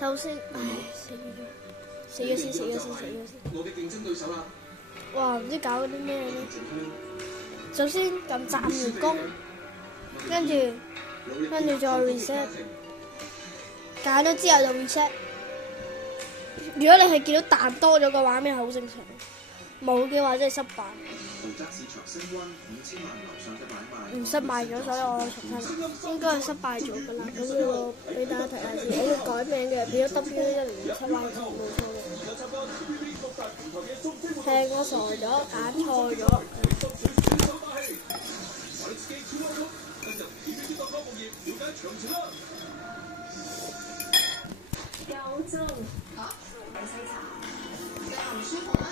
首先，唉，死咗先。我嘅競爭對手啦。哇，唔知搞嗰啲咩咧。首先撳暫完工，跟住再 reset， 揀咗之後就 reset。如果你係見到彈多咗嘅畫面係好正常，冇嘅話真係失敗。唔失敗咗，所以我重新應該係失敗咗㗎啦。咁我俾大家睇下先，我要改名嘅，變咗 W1027Y7冇錯嘅。係我傻咗，揀錯咗。夠鐘嚇？飲西茶，你又唔舒服咩？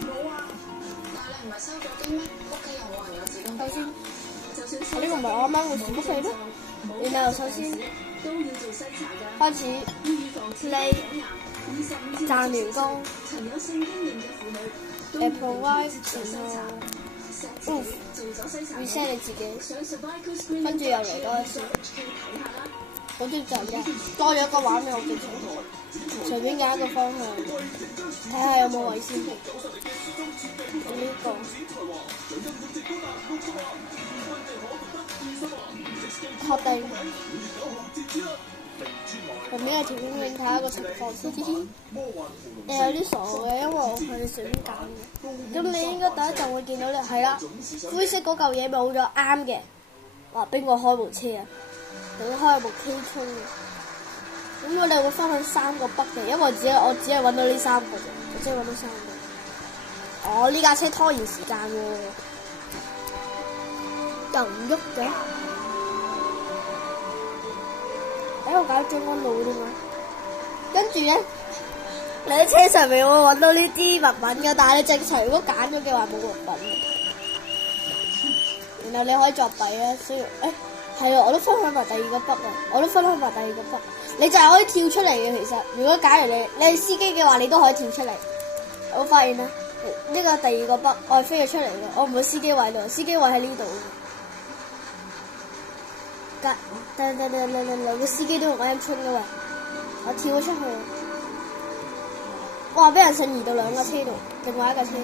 冇啊，但係你唔係收咗機咩？屋企又冇人有紙巾俾先。呢個唔係我啱啱會試飛咩？然後首先開始 play 賺完工，provide 然後reset 你自己，跟住又嚟多一次。好短暫嘅，多咗一個畫面好正常，隨便揀一個方向，睇下有冇位先。呢個確定，後面嘅條件令睇下個情況先。有啲傻嘅，因為我係隨便揀嘅。咁你應該第一陣會見到你係啦，灰色嗰嚿嘢冇咗啱嘅。哇！邊個開部車啊？我開部 K 衝嘅，咁我哋會分享3個筆嘅，因為我只係揾到呢3個啫，我只係揾到3個。哦，呢架車拖延時間喎，又唔喐嘅。我搞將軍路添嘛，跟住咧，你喺車上面會揾到呢啲物品嘅，但係你正常如果揀咗嘅話冇物品嘅。然後你可以作弊啊，需要係啊，我都分享埋第二個筆啊，你就係可以跳出嚟嘅。其實，如果假如你係司機嘅話，你都可以跳出嚟。我發現啦，呢個第二個筆，我係飛咗出嚟嘅，我唔喺司機位度，司機位喺呢度。但個司機都用 M 春嘅喂，我跳咗出去。哇！俾人瞬移到2架車度，另外1架車度。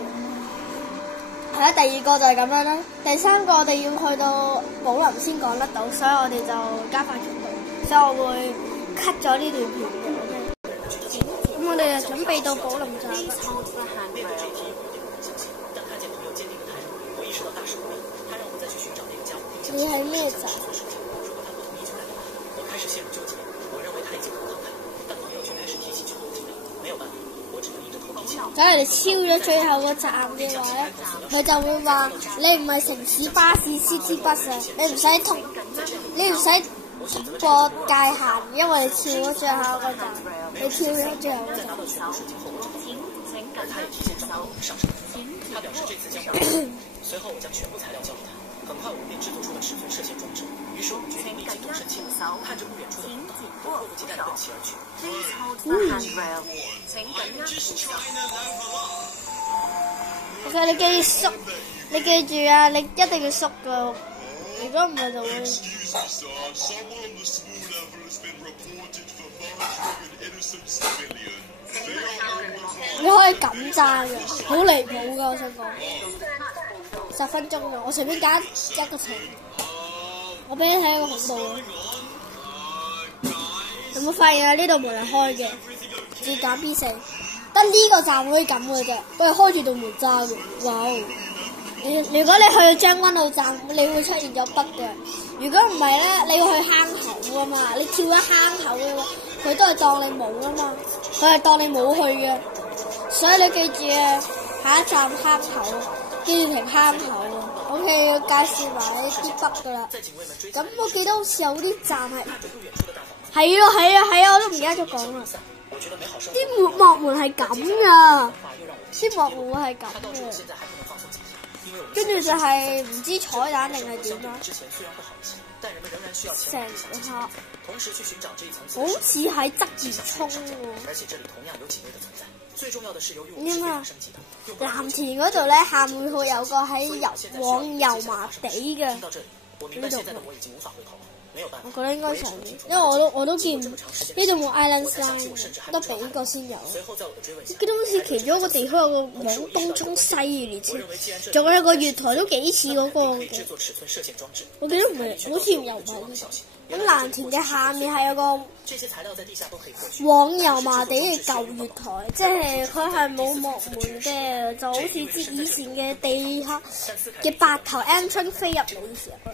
係啦，第2個就係咁樣啦。第3個我哋要去到寶林先講得到，所以我哋就加快速度，所以我會 cut 咗呢段片嘅。咁我哋就準備到寶林站啦。你係咩站？假如你超咗最後個站嘅話咧，佢就會話你唔係城市巴士 City Bus 啊，你唔使過界限，因為你超咗最後個站，你超咗最後個站。隨後我將全部材料交給他，很快我們便製作出了10份射線裝置。於是我們決定立即動身前往，看着不遠處的紅燈，我迫不及待地奔其而去。OK， 你記住啊，你一定要縮㗎，如果唔係就會。你可以咁揸嘅，好離譜㗎，我想講。10分鐘㗎，我隨便揀一個程，我俾你睇一個恐怖嘅。有冇發現啊？呢度門係開嘅，只揀 B4，得呢個站可以咁嘅啫，佢係開住道門揸嘅。哇！如果你去到將軍澳站，你會出現咗北嘅。如果唔係咧，你要去坑口啊嘛，你跳咗坑口嘅話，佢都係當你冇啊嘛，佢係當你冇去嘅。所以你記住啊，下一站坑口。記住停坑口啊 ！OK， 要介紹埋呢啲北噶啦。咁我記得好似有啲站係咯，我都唔記得咗講啦。啲幕門係咁噶，啲幕門係咁嘅。跟住就係唔知彩蛋定係點啦。成下好似喺側面衝喎。點啊？藍田嗰度咧，下面會有個喺往油麻地嘅呢度。我覺得應該上嘅，因為我都見呢度冇 Island Slime， 都比呢個先有。我記得好似其中一個地方有個往東衝西嘅列車，仲有個月台都幾似嗰個嘅。我記得唔係，好似又唔係呢度。咁藍田嘅下面係有個往油麻地嘅舊月台，即係佢係冇幕門嘅，就好似以前嘅地下嘅白頭 entrance 飛入嚟嘅時候。